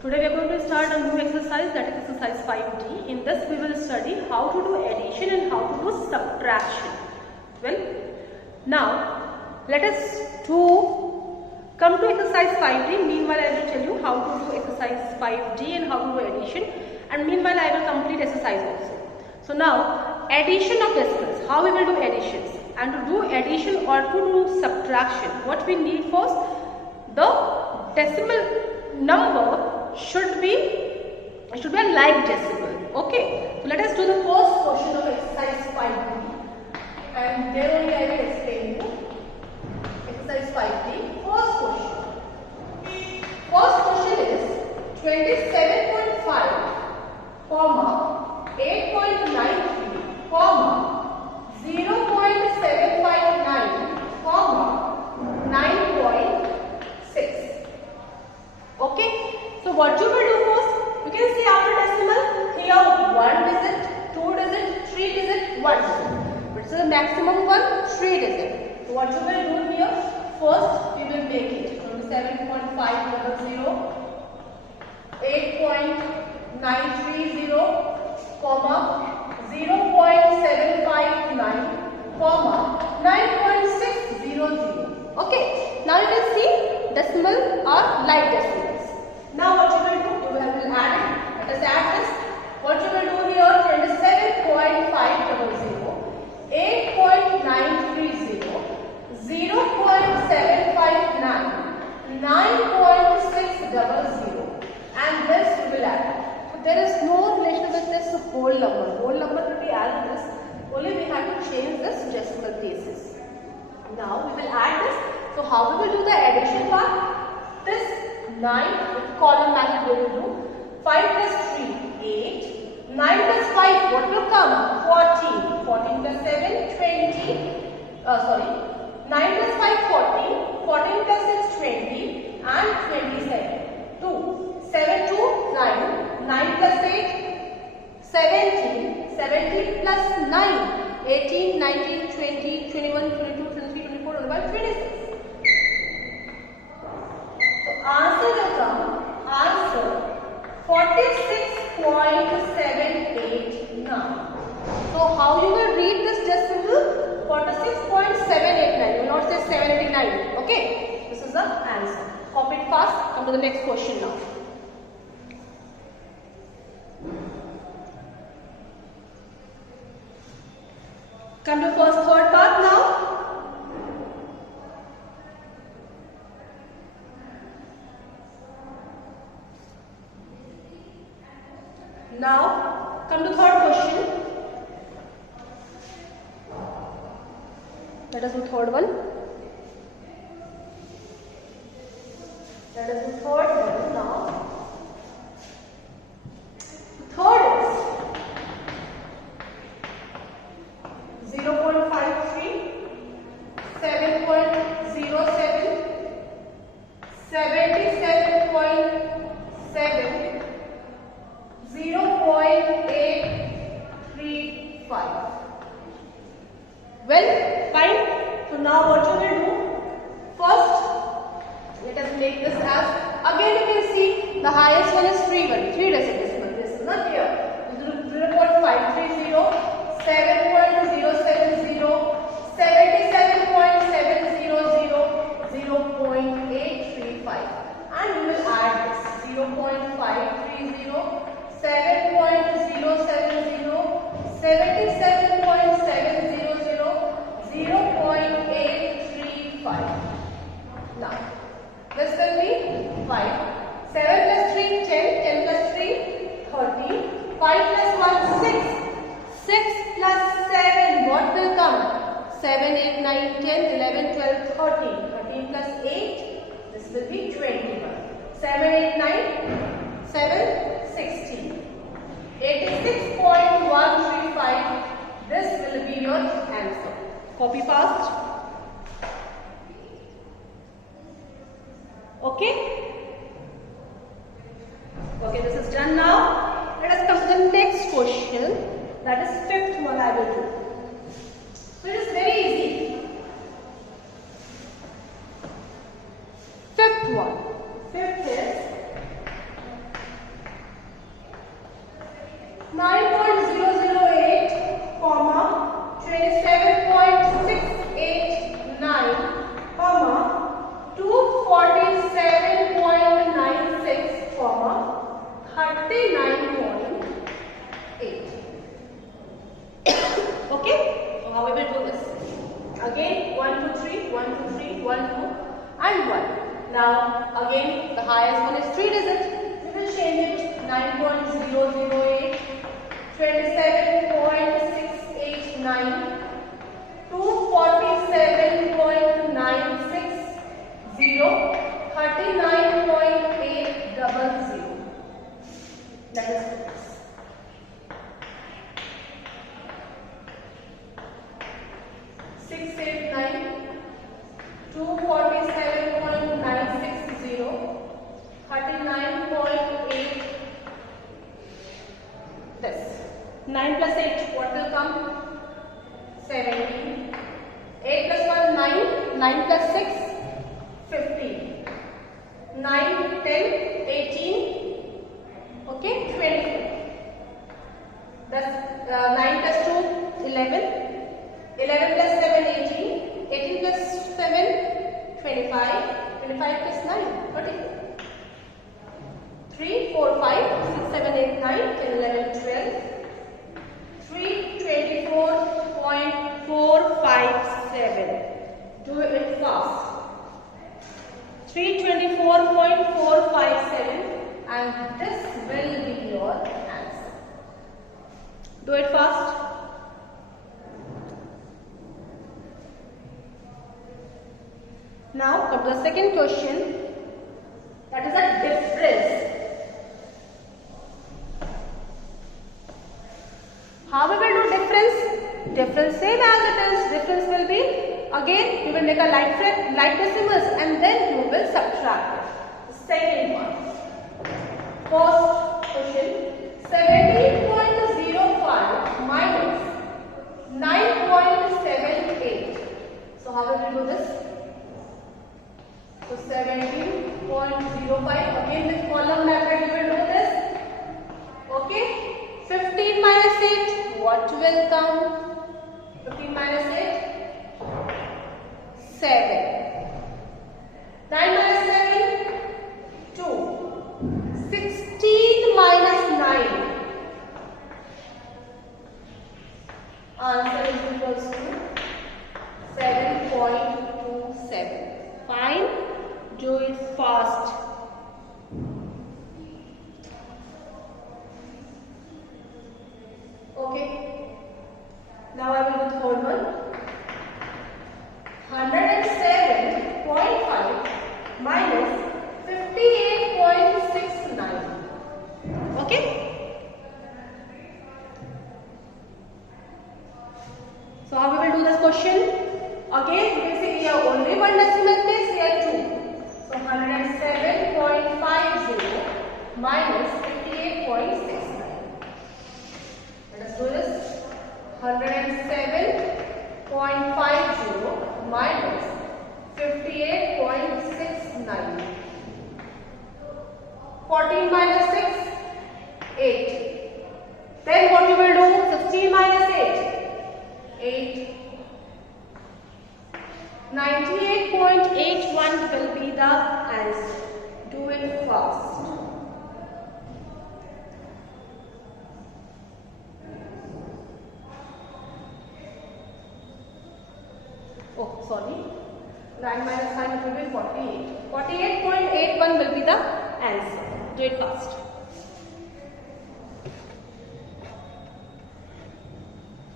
Today we are going to start a new exercise, that is exercise 5D. In this we will study how to do addition and how to do subtraction. Well, now let us come to exercise 5D. Meanwhile I will tell you how to do exercise 5D and how to do addition, and meanwhile I will complete exercise also. So now addition of decimals, how we will do additions, and to do addition or to do subtraction, what we need first, the decimal number should be a like decimal. Okay, so let us do the first portion of exercise 5D, and there only I will explain you exercise 5D. First question is 27.5 comma 8.93 comma 0.759 comma 9.6. Okay, so what you will do first, you can see after decimal here 1 digit, 2 digit, 3 digit, 1 digit. But this is the maximum one, 3 digit. So what you will do here, first we will make it 27.500, 8.930, comma 0.759, comma 9.600. Okay, now you can see decimal or like decimals. Now what you will do, you will add it. Let us add this. What you will do here, 27.500, 8.930, 0.759, 9.600, and this you will add. So there is no relation with this whole number. Whole number will be added this. Only we have to change this decimal places. Now we will add this. So how we will do the addition part? This 9 with column method we will do. 5 plus 3, 8. 9 plus 5, what will come? 14. 14 plus 7, 20. 9 plus 5, 14. 14 plus 6, 20. And 27. 2. 7 to 9. 9 plus 8, 17. 17 plus 9. 18, 19, 20, 21, 22, 23, 24, 25, 26. Answer will come, answer 46.789. So how you will read this decimal? 46.789. You will not say 789. Okay, this is the answer. Copy it fast. Come to the next question now. Come to first third part now. Now, come to third question. Let us do third one. Let us do third one now. Third is 0.53, 7.07, 77.7, 0.835. Well, fine. So now what you will do? First, let us make this as, again you can see the highest one is 3 decimal. This is not here. 0.530, 7.070, 77.700, 0.835. And we will add this 0.530, 7.070, 77.700, 0.835. Now, this will be 5. 7 plus 3, 10. 10 plus 3, 13. 5 plus 1, 6. 6 plus 7, what will come? 7, 8, 9, 10, 11, 12, 13. 13 plus 8, this will be 21. 7, 8, 9, 7, 16. 86.135, this will be your answer. Copy fast. Okay? Okay, this is done now. Let us come to the next question. That is fifth one I will do. So it is very easy. Fifth one. Fifth is highest one is 3 digits. We will change it 9.008, 27.689, 247.960, 39.800. That is 689, 247.960, 39.8. This 9 plus 8, what will come? 17. 8 plus 1, 9. 9 plus 6, 15. 9, 10, 18. Okay, 24. That's 9 plus 2, 11. 11 plus 7, 18. 18 plus 7, 25. 25 plus 9, 34. 3, 4, 5, 6, 7, 8, 9, 10, 11, 12. 324.457. Do it fast. 324.457, and this will be your answer. Do it fast. Now come to the second question. That is a difference. How we will do difference? Difference same as it is. Difference will be, again you will make a like decimals and then you will subtract it. Second one. First question. 17.05 minus 9.78. So how will we do this? So 17.05, again with column method you will do this. Okay. 15 minus 8, what will come? 15 minus 8, 7. 9 minus 7, 2. 16 minus 9. Answer is equals to 7.27. Fine. Do it fast. Okay. Now I will do the third one. 107.5 minus 58.69. Okay. So how we will do this question? Again, basically here only one decimal place, here 2. So 107.50 minus 58.69. Let us do this. 107.50 minus 58.69. 14 minus 6, 8. Then what you will do? 16 minus 8, 8. 98.81 will be the answer. Do it fast. Oh, sorry. 9 minus 5 it will be 48. 48.81 will be the answer. Do it fast.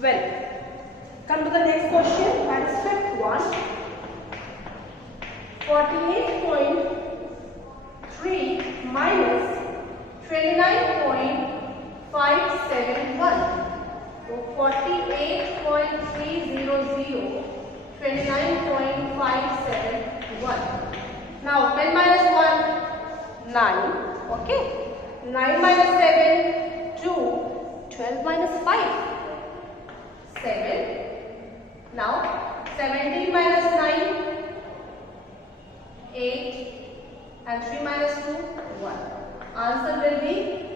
Well, come to the next question. That is fifth one. 48.3 minus 29.571. So 48.300. 29.571. Now 10 minus 1, 9. Okay. 9 minus 7, 2. 12 minus 5, 7. Now 17 minus 9, 8. And 3 minus 2, 1. Answer will be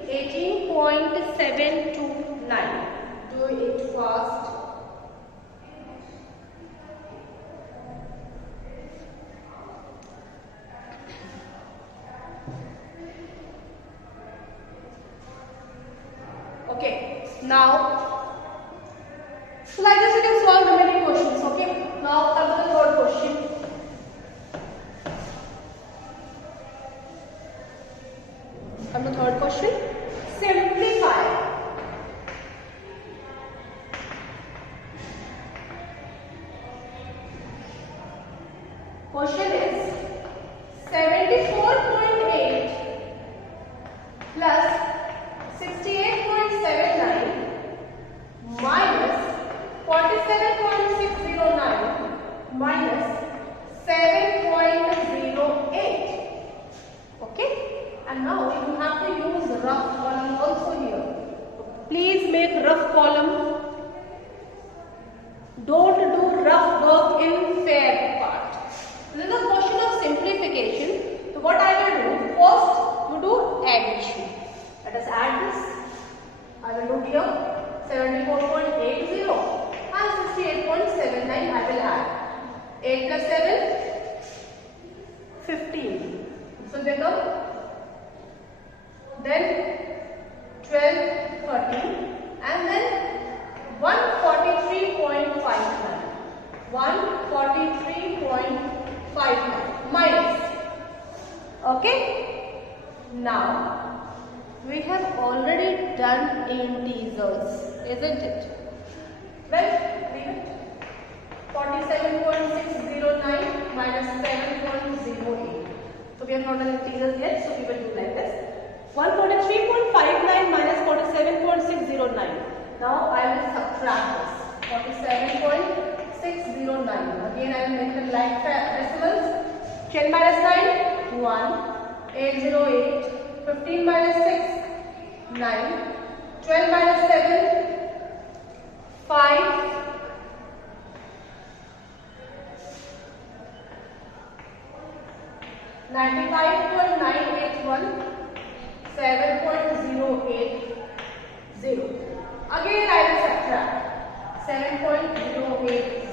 18.729. Do it fast. Okay, now, so like this you can solve remaining questions. Okay, now come to the third question. Come to third question. Simplify. Question is 74.8 plus 68.79 minus 47.609 minus 7.08. Okay? And now you have to use rough column also here. Please make rough column. Don't do rough work in fair part. This is a question of simplification. So what I will do, first you do addition. Let us add this. I will do here 74.80 and 68.79 I will add. 8 plus 7, 15. So they come. Then 12, 13 and then 143.59. 143.59 minus. Okay? Now we have already done integers, isn't it? Well, leave it. 47.609 minus 7.08. So we have not done integers yet, so we will do like this. 143.59 minus 47.609. Now I will subtract this. 47.609. Again I will make them like decimals. 10 minus 9, 1. 808. 15 minus 6, 9. 12 minus 7, 5. 95.981, 7.080. Again I will subtract 7.080.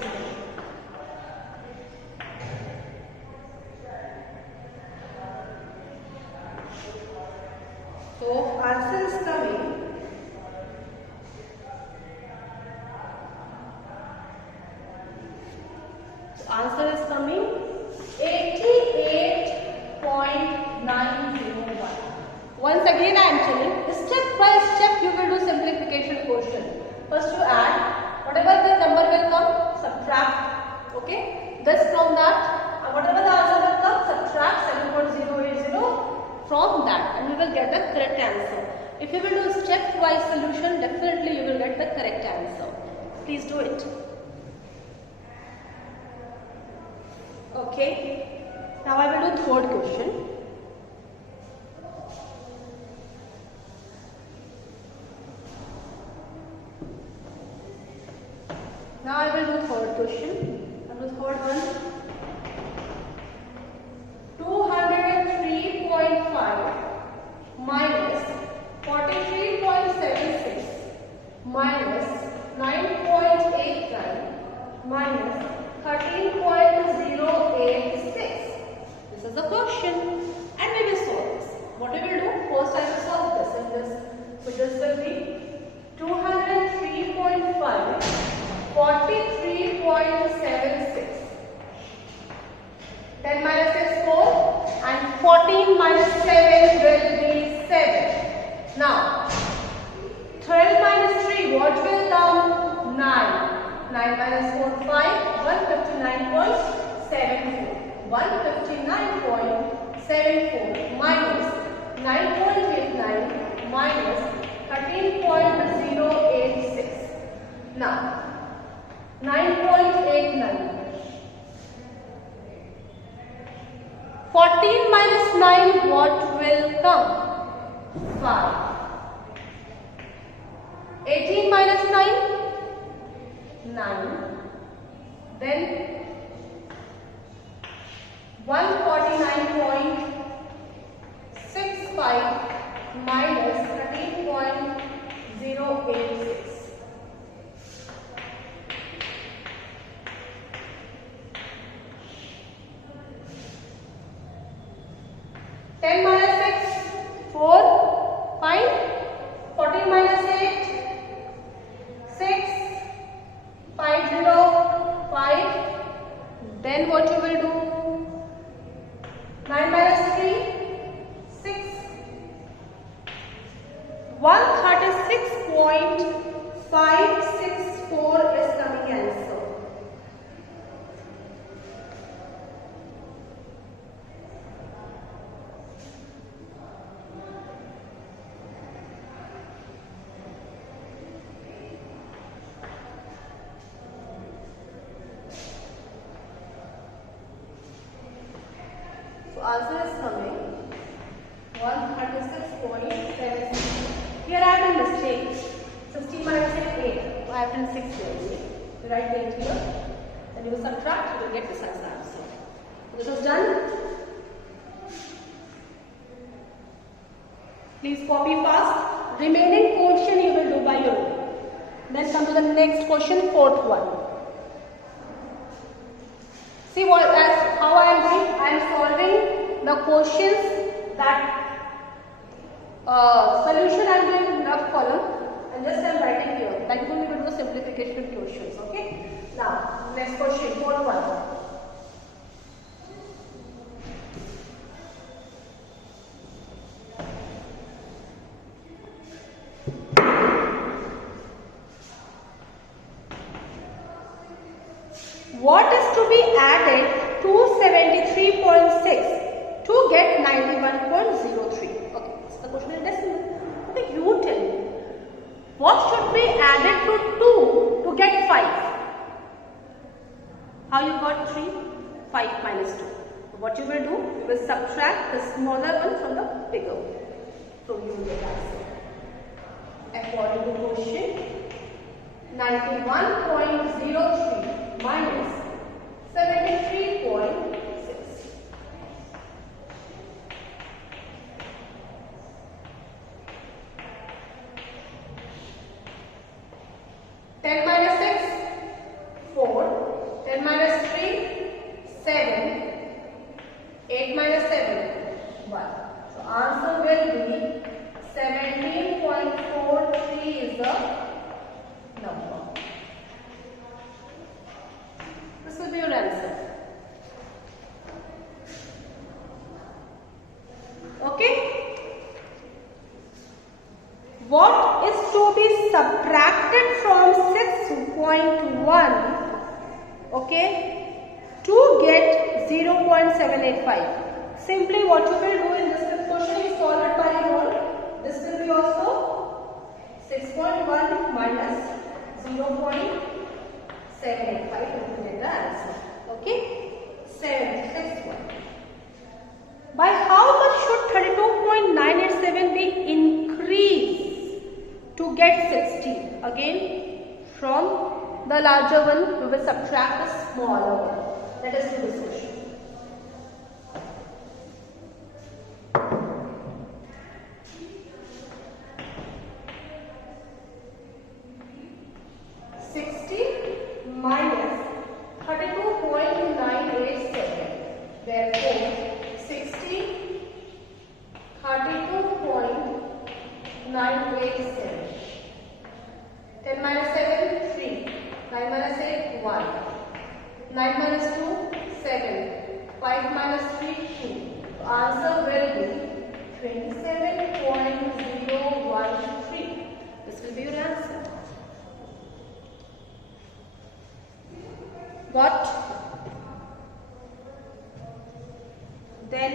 So answer is coming. Answer is coming 88.901. Once again I am telling, step by step you will do simplification question. First you add, whatever the number will come, subtract. Okay? Thus from that, whatever the answer will come, subtract 7.080 from that and you will get the correct answer. If you will do step-wise solution, definitely you will get the correct answer. Please do it. Okay. Now I will do third question. Now I will do third question. And the third one. 203.5 minus 43.76 minus 9.89 minus 13.086. This is the question and we will solve this. What we will do? First I will solve this and this. So this will be 203.5, 43.76. 10 minus 6, 4 and 14 minus 7 will be 7. Now 12 minus 3, what will come? 9. 9 minus 4, 5. 159.74. 159.74 minus 9.89 minus 13.086. Now 9.89. 14 minus 9, what will come? 5. 18 minus 9, 9. Then 149.65 minus 13.086. 10 minus 6, 4, fine. 14 minus 8, 6, 5, 0, 5. Then what you will do? 9 minus 3, 6, 136.564 is coming answer. So answer is coming 136.7. Here I have done mistake. 16 minus 8, 8. So I have done 6 here. You write 8 here. Then you will subtract, you will get this as the answer. This is done. Please copy fast. Remaining quotient you will do by your own. Then come to the next question, fourth one. See how I am doing? I am solving the questions that solution I am doing in rough column and just I am writing here. Like we will do simplification questions. Okay. Now next question, fourth one. What is to be added to 73.6 to get 91.03? Okay, so the question is decimal. Okay, you tell me. What should be added to 2 to get 5? How you got 3? 5 minus 2. So what you will do? You will subtract the smaller one from the bigger one. So you will get answer. According to question, 91.03 minus 73.6. Ten minus 6, 4. 10 minus 3, 7. 8 minus 7, 1. So answer will be 17.43 is the number. This will be your answer. Okay. What is to be subtracted from 6.1, okay, to get 0.785? Simply what you will do in this question is solve it by your own. This will be also 6.1 minus 0.785 to get the answer. Okay, 761. By how much should 32.987 be increased to get 60? Again, from the larger one, we will subtract the smaller one. Let us do this question. Minus 32.987. Therefore, 60, 32.987. 10 minus 7, 3. 9 minus 8, 1. 9 minus 2, 7. 5 minus 3, 2. So answer will be 27.013. This will be your answer. Got? Then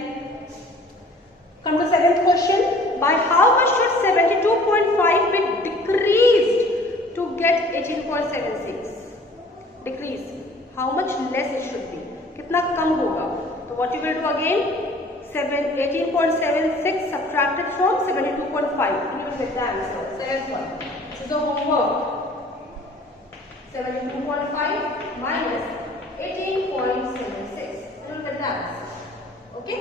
come to seventh question. By how much should 72.5 be decreased to get 18.76? Decrease. How much less it should be? कितना कम होगा? So what you will do again? 18.76 subtracted from 72.5. You will get the answer. Seventh one. This is the homework. 72.5 minus 18.76. You will get the answer. Okay?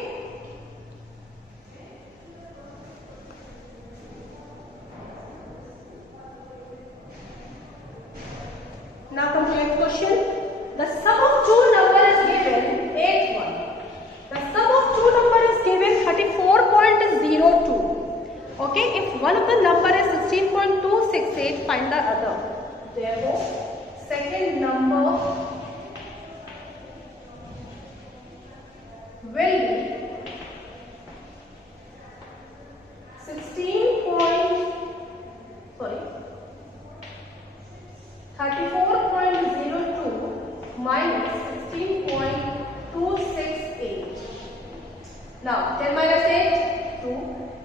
Now come to next question. The sum of two numbers is given 8-1. The sum of two numbers is given 34.02. Okay, if one of the number is 16.268, find the other. Therefore, second number will be 16.268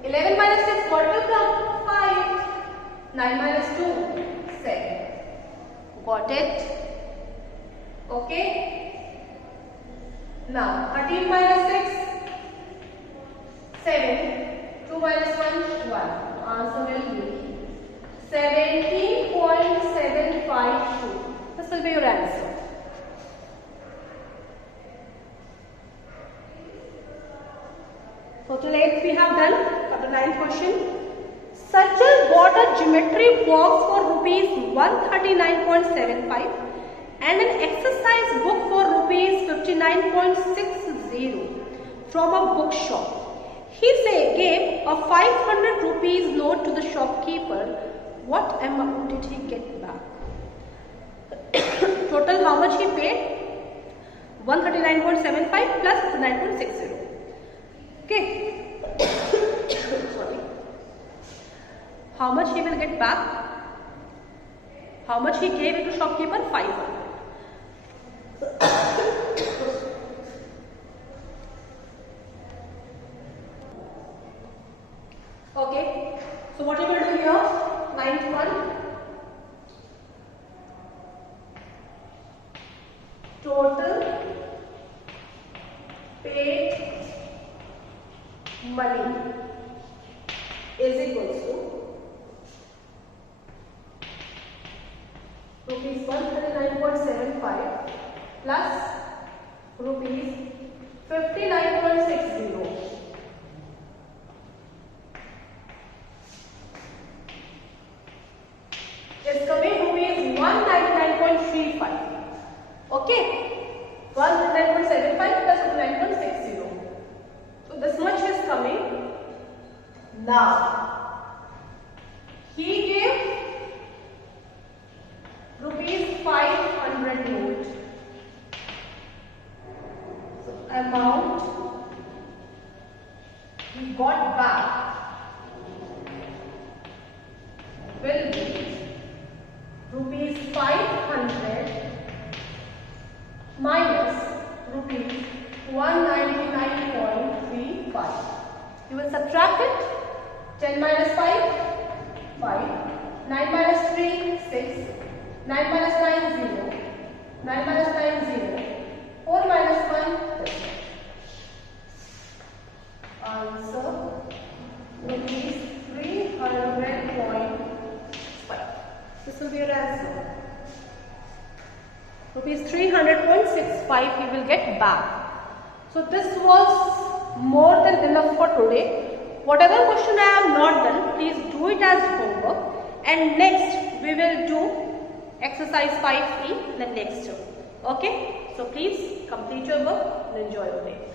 11 minus 6, what will come? 5. 9 minus 2, 7. Got it? Okay. Now 13 minus 6, 7. 2 minus 1, 1. Answer will be 17.752. This will be your answer. So till 8th we have done. For the 9th question. Sajal bought a geometry box for rupees 139.75 and an exercise book for rupees 59.60 from a bookshop. He gave a 500 rupees note to the shopkeeper. What amount did he get back? Total how much he paid? 139.75 plus 59.60. Okay. Sorry. How much he will get back? How much he gave to shopkeeper? 500. Okay. So what you will do here? 9th one. Total paid money is equals to rupees 139.75 plus rupees 59.60. Is coming rupees 199.35. Okay, 199.75 plus 59.60. So this much is coming. Now he gave rupees 500 note. So amount he got back will be rupees 500 minus rupees 199.35. You will subtract it. 10 minus 5, 5. 9 minus 3, 6. 9 minus 9, 0. 9 minus 9, 0. 4 minus 1, this one. Answer rupees 300.5. This will be your answer. Rupees 300.65 he will get back. So this was more than enough for today. Whatever question I have not done, please do it as homework. And next we will do exercise 5E in the next term. Okay? So please complete your work and enjoy your day.